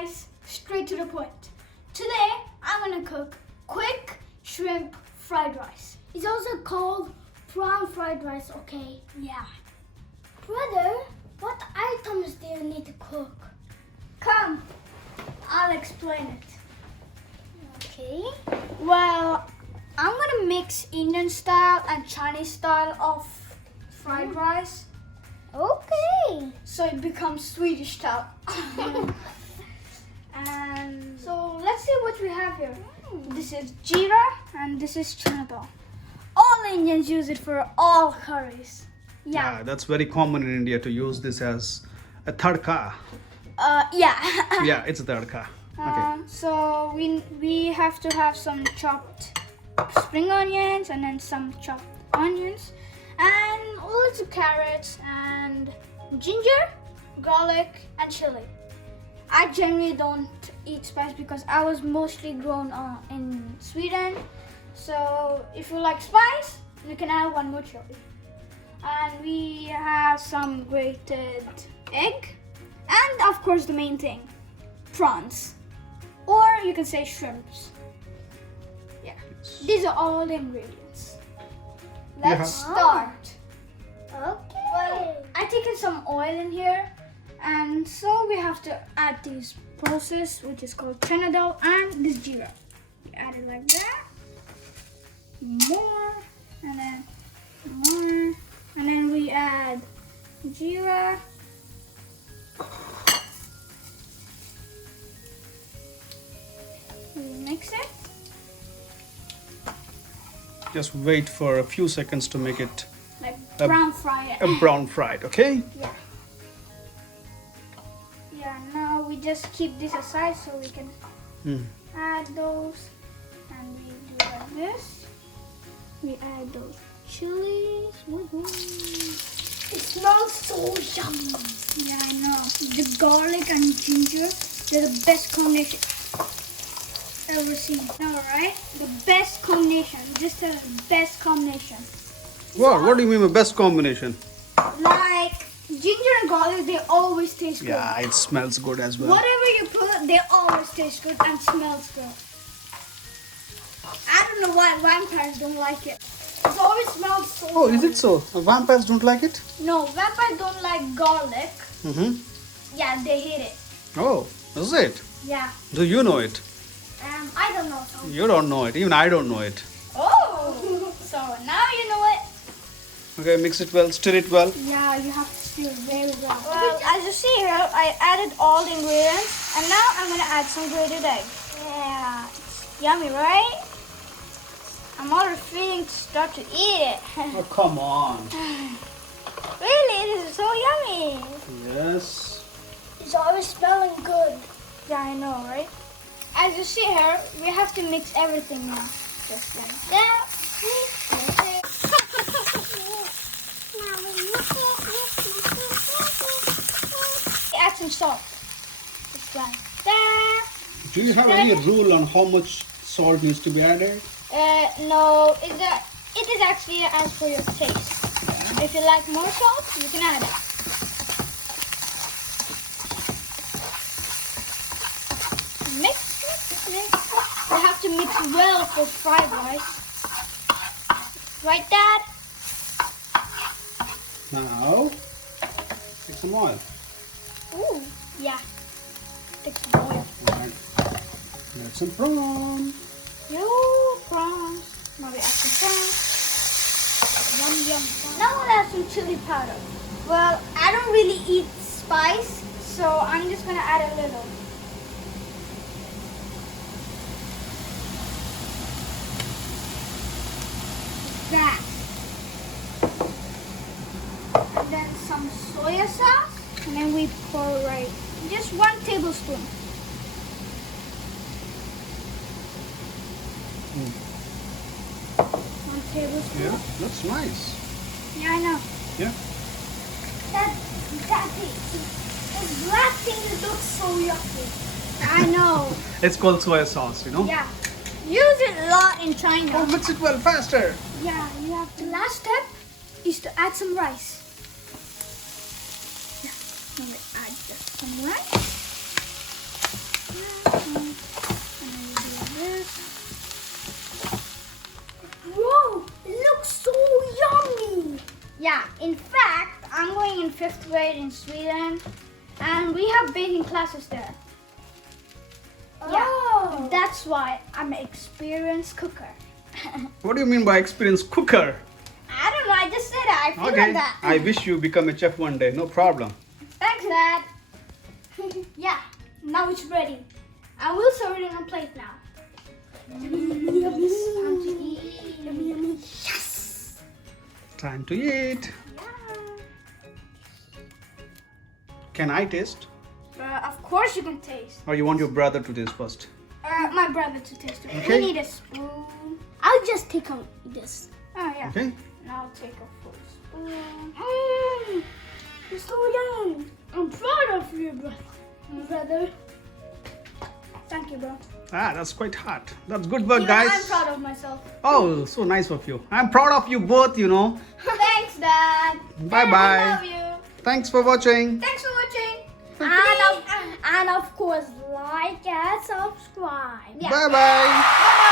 guys, straight to the point. Today, I'm gonna cook quick shrimp fried rice. It's also called prawn fried rice, okay? Yeah. Brother, what items do you need to cook? Come, I'll explain it. Okay. Well, I'm gonna mix Indian style and Chinese style of fried rice. Okay. So it becomes Swedish style. And so let's see what we have here. This is jeera and this is chana dal. All Indians use it for all curries. Yeah, that's very common in India to use this as a tadka. Yeah. Yeah, it's a tadka. Okay. So we have to have some chopped spring onions and then some chopped onions and lots of carrots and ginger, garlic and chili. I generally don't eat spice because I was mostly grown in Sweden. So if you like spice, you can add one more chili. And we have some grated egg and of course the main thing, prawns. Or you can say shrimps. Yeah, these are all the ingredients. Let's start. Okay. Well, I taken some oil in here, and so we have to add these pulses, which is called chana dal, and this jeera. We add it like that. More, and then more, and then we add jeera. Mix it. Just wait for a few seconds to make it Like brown fry it. brown fried, okay? Yeah. Yeah, now we just keep this aside so we can add those. And we do like this. We add those chilies. Woohoo. It smells so yummy. Yeah, I know. The garlic and ginger, they're the best combination ever seen. All right, the best combination. Just the best combination. What do you mean by best combination? Like ginger and garlic, they always taste good. Yeah, it smells good as well. Whatever you put, they always taste good and smells good. I don't know why vampires don't like it. It always smells so Oh, good. is it so? Vampires don't like it? No, vampires don't like garlic. Mm-hmm. Yeah, they hate it. Oh, is it? Yeah. Do you know it? I don't know. So. You don't know it. Even I don't know it. Oh, so now you know it. Okay, mix it well, stir it well. Yeah, you have to stir it very well. Well, as you see here, I added all the ingredients, and now I'm gonna add some grated egg. Yeah, it's yummy, right? I'm already feeling to start to eat it. Oh, come on. Really, this is so yummy. Yes. It's always smelling good. Yeah, I know, right? As you see here, we have to mix everything now. Just like that. Add some salt. Just like that. Do you have any rule on how much salt needs to be added? No, it is actually as per your taste. If you like more salt, you can add it. Mix. You have to mix well for fried rice. Right, Dad? Now, take some oil. Ooh, yeah. Take some oil. Right. Add some prawn. Yo, prawns. Now we add some prawns. Yum, yum. Now we'll add some chili powder. Well, I don't really eat spice, so I'm just gonna add a little. That. And then some soya sauce. And then we pour right, just 1 tablespoon. One tablespoon. Yeah, looks nice. Yeah, I know. Yeah. That thing, this black thing that looks so yucky. I know. It's called soy sauce, you know? Yeah. Use it a lot in China. Oh, mix it well, faster. Yeah, you have to. The last step is to add some rice. Yeah, I'm gonna add just some rice. 5th grade in Sweden, and we have baking classes there. Yeah, that's why I'm an experienced cooker. What do you mean by experienced cooker? I don't know, I just said it. I feel like that. I wish you become a chef one day. No problem. Thanks, Dad. Yeah, now it's ready. I will serve it on a plate now. Yummy, yummy, time to eat. Yummy, yummy. Yes. Time to eat. Yeah. Can I taste? Of course you can taste. Or you want your brother to taste first? My brother to taste it. Okay. We need a spoon. I'll just take out this. Oh yeah. Okay. And I'll take a full spoon. It's so yummy. I'm proud of you, brother. Thank you, bro. Ah, that's quite hot. That's good work, Even guys. I'm proud of myself. Oh, so nice of you. I'm proud of you both, you know. Thanks, Dad. Bye-bye. I love you. Thanks for watching. Thanks for watching. And of course, like and subscribe. Yeah. Bye-bye. Bye-bye.